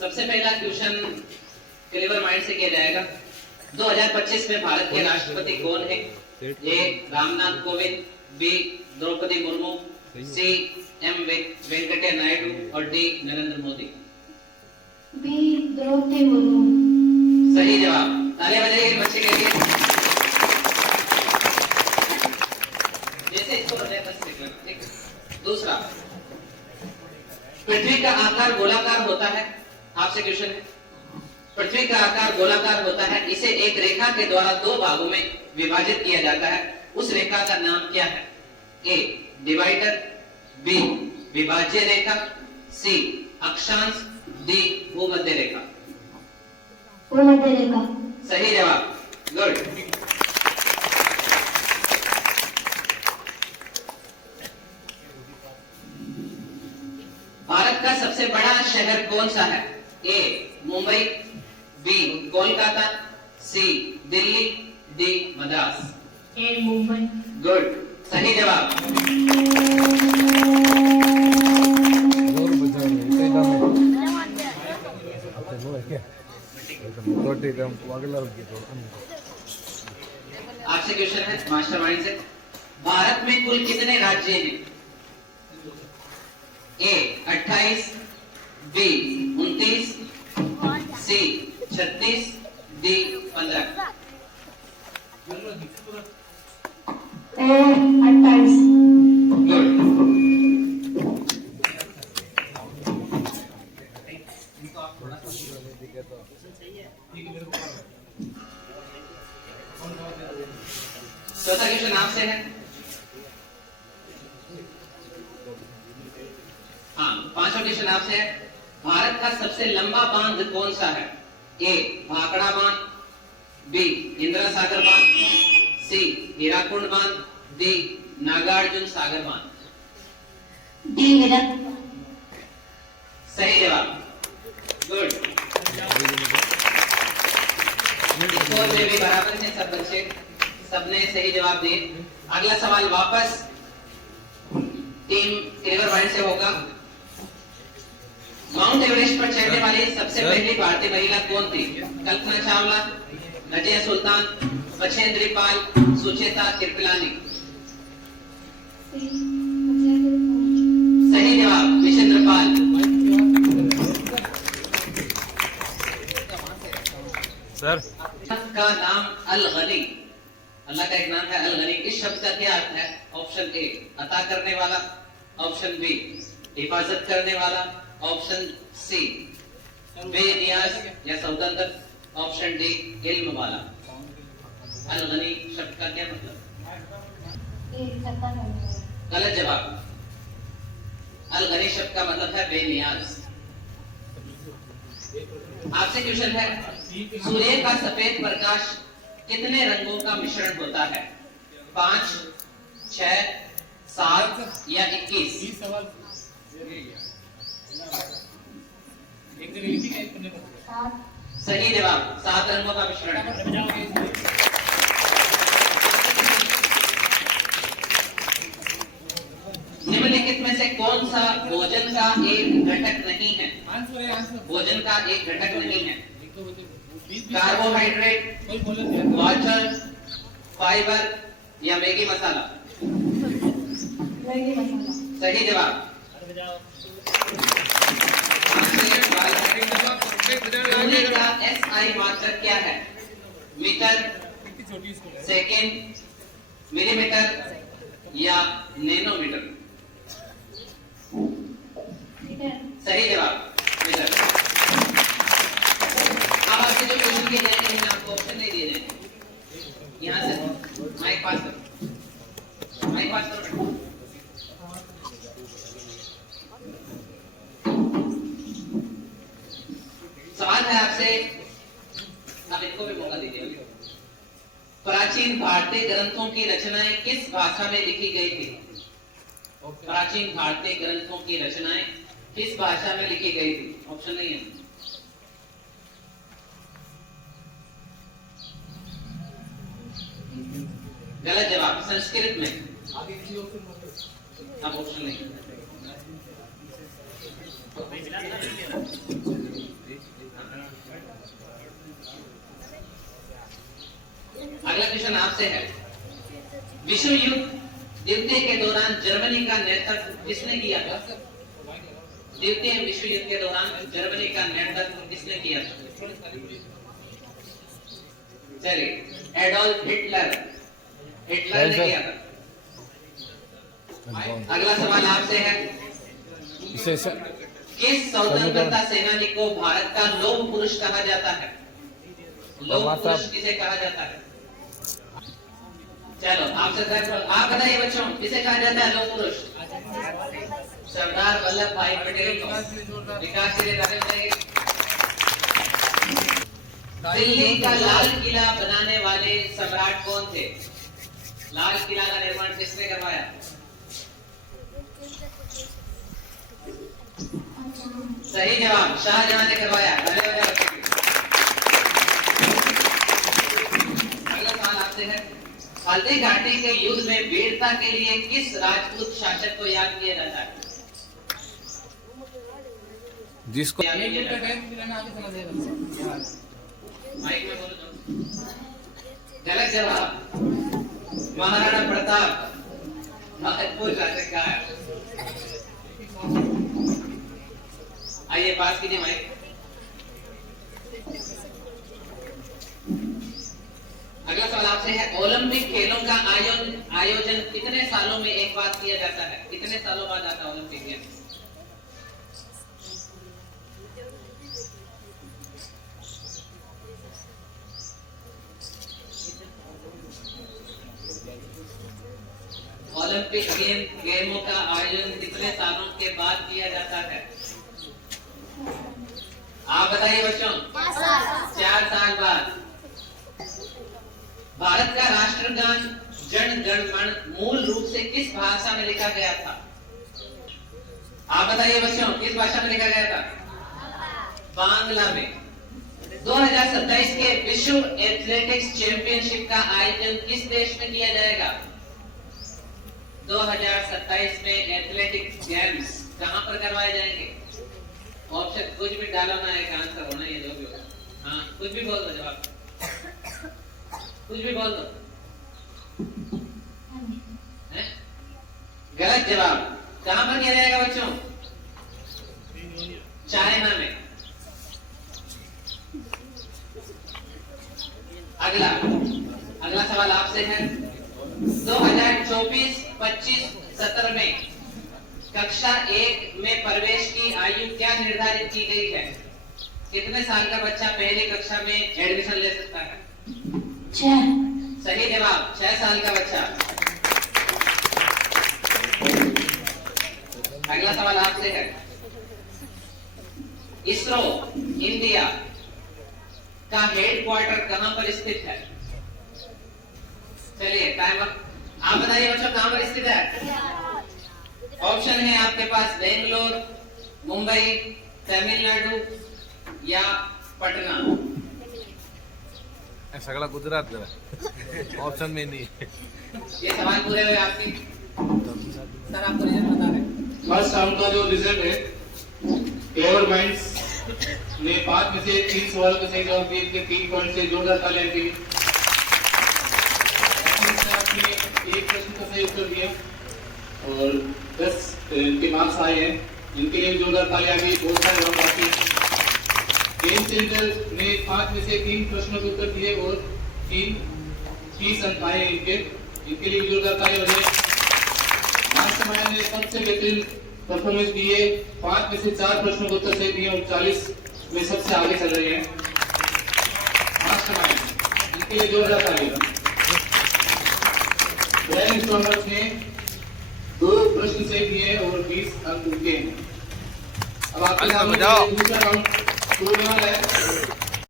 सबसे पहला question clever mind से किया जाएगा। 2025 में भारत के राष्ट्रपति कौन है? A Ramnath Kovind, B Draupadi Murmu, C M Venkaiah Naidu और डी नरेंद्र मोदी। बी द्रौपदी मुर्मू। सही जवाब। तालियां बजाइए बच्चे के लिए। जैसे इसको बताया बस ठीक। दूसरा, पृथ्वी का आकार गोलाकार होता है। आपसे क्वेश्चन है, पृथ्वी का आकार गोलाकार होता है, इसे एक रेखा के द्वारा दो भागों में विभाजित किया जाता है, उस रेखा का नाम क्या है? ए डिवाइडर, बी विभाज्य रेखा, सी अक्षांश, डी भूमध्य रेखा। भूमध्य रेखा। सही जवाब, गुड। भारत का सबसे बड़ा शहर कौन सा है? ए मुंबई, बी कोलकाता, सी दिल्ली, डी मद्रास। ए मुंबई। गुड, सही जवाब। आपसे क्वेश्चन है मास्टरमाइंड से, भारत में कुल कितने राज्य हैं? ए 28, बी 29, सी 36, डी 15। ए 28। गुड। चौथा क्वेश्चन आपसे है। हाँ, पांचवा क्वेश्चन आपसे है, भारत का सबसे लंबा बांध कौन सा है? ए भाखड़ा बांध, बी इंदिरा सागर बांध, सी हीराकुंड बांध, डी नागार्जुन सागर बांध। डी हीरा। सही जवाब, गुड। स्कोर में भी बराबर है सब बच्चे, सबने सही जवाब दिए। अगला सवाल वापस टीम क्लेवर माइंड से होगा। माउंट एवरेस्ट पर चढ़ने वाली सबसे पहली भारतीय महिला कौन थी? कल्पना चावला, नजिया सुल्तान, बछेंद्री पाल, सुचेता कृपलानी। सही जवाब, बछेंद्र पाल। सर का नाम अल गनी, अल्लाह का एक नाम है अल गनी। इस शब्द का क्या अर्थ है? ऑप्शन ए अता करने वाला, ऑप्शन बी हिफाजत करने वाला, ऑप्शन सी बेनियाज या सौदागर, ऑप्शन डी इल्म वाला। अल गनी शब्द का क्या मतलब? गलत जवाब। अल गनी शब्द का मतलब है बेनियाज। आपसे क्वेश्चन है, सूर्य का सफेद प्रकाश कितने रंगों का मिश्रण होता है? 5, 6, 7 या 21? सही जवाब, 7 रंगों का मिश्रण। निम्नलिखित में से कौन सा भोजन का एक घटक नहीं है? भोजन का एक घटक नहीं है। कार्बोहाइड्रेट, वाटर, फाइबर या मैगी मसाला? मैगी मसाला। सही जवाब। सोने का SI मात्रक क्या है? मीटर, सेकेंड, मिलीमीटर या नैनोमीटर? सही जवाब, मीटर। अब आपसे जो क्वेश्चन किए जाएंगे आपको ऑप्शन नहीं दिए जाएंगे। यहाँ से माइक पास करो, माइक पास करो। सवाल है आपसे, अब इनको भी मौका दीजिए। प्राचीन भारतीय ग्रंथों की रचनाएं किस भाषा में लिखी गई थी? प्राचीन भारतीय ग्रंथों की रचनाएं किस भाषा में लिखी गई थी? ऑप्शन नहीं है। गलत जवाब, संस्कृत में। अब ऑप्शन नहीं। क्वेश्चन आपसे है, विश्व युद्ध द्वितीय के दौरान जर्मनी का नेतृत्व किसने किया था? द्वितीय विश्व युद्ध के दौरान जर्मनी का नेतृत्व किसने किया था? चलिए, एडोल्फ हिटलर ने किया था। अगला सवाल आपसे है, किस स्वतंत्रता सेनानी को भारत का लौह पुरुष कहा जाता है? लौह पुरुष किसे कहा जाता है? चलो आपसे आप बताइए बच्चों, किसे कहा जाता है लौह पुरुष? सरदार वल्लभ भाई पटेल को। विकास के लिए दिल्ली का लाल किला बनाने वाले सम्राट कौन थे? लाल किला का निर्माण किसने करवाया? सही जवाब, शाहजहां ने करवाया। अगला सवाल आपसे है, हल्दी घाटी के युद्ध में वीरता के लिए किस राजपूत शासक को याद किया जाता है? जिसको माइक में बोलो। गलत जवाब, महाराणा प्रताप महत्वपूर्ण शासक का है। आइए पास कीजिए माइक। अगला सवाल आपसे है, ओलंपिक खेलों का आयोजन कितने सालों में एक बार किया जाता है? कितने सालों बाद आता है ओलंपिक गेम? ओलंपिक गेमों का आयोजन कितने सालों के बाद किया जाता है? आप बताइए बच्चों। 4 साल बाद। भारत का राष्ट्रगान जन गण मन मूल रूप से किस भाषा में लिखा गया था? आप बताइए बच्चों, किस भाषा में लिखा गया था? बांग्ला में। 2027 के विश्व एथलेटिक्स चैंपियनशिप का आयोजन किस देश में किया जाएगा? 2027 में एथलेटिक्स गेम्स कहां पर करवाए जाएंगे? ऑप्शन कुछ भी डालो ना, एक आंसर होना है, जो भी होगा। हाँ, कुछ भी बोल दो, जवाब कुछ भी बोल दो। गलत जवाब। कहां पर किया जाएगा बच्चों? चाइना में। अगला सवाल आपसे है, 2024-25 सत्र में कक्षा 1 में प्रवेश की आयु क्या निर्धारित की गई है? कितने साल का बच्चा पहली कक्षा में एडमिशन ले सकता है? 6। सही जवाब, 6 साल का बच्चा। अगला सवाल आपसे है, इसरो इंडिया का हेडक्वार्टर कहां पर स्थित है? चलिए टाइम अप। आप बताइए बच्चों, कहां पर स्थित है? ऑप्शन है आपके पास, बेंगलोर, मुंबई, तमिलनाडु या पटना। सगळा गुजरात जरा ऑप्शन में नहीं। ये सवाल पूरे हुए आपके। सर आपको रिजल्ट बता रहे हैं। फर्स्ट राउंड का जो रिजल्ट है, क्लेवर माइंड्स ने 5 में से 3 सवालों के सही जवाब दिए थे। 3 पॉइंट से जोरदार तालियां दी। एक प्रश्न का सही उत्तर दिया और 10 इनके मार्क्स आए हैं, इनके लिए जोरदार तालियां भी। बहुत सारे लोग बाकी गेम चेंजर ने 5 में से 3 प्रश्नों के उत्तर दिए और 30 अंक आए इनके लिए जोरदार तालियां बजाएं। मास्टरमाइंड ने सबसे बेहतरीन परफॉर्मेंस दी है, 5 में से 4 प्रश्नों के उत्तर सही दिए और 40 में सबसे आगे चल रही है मास्टरमाइंड, इनके लिए जोरदार तालियां। ब्रेनस्टॉर्मर्स ने 2 प्रश्न सही दिए और 20 अंक उनके हैं। अब आपके सामने दूसरा राउंड शुरू होने वाला है।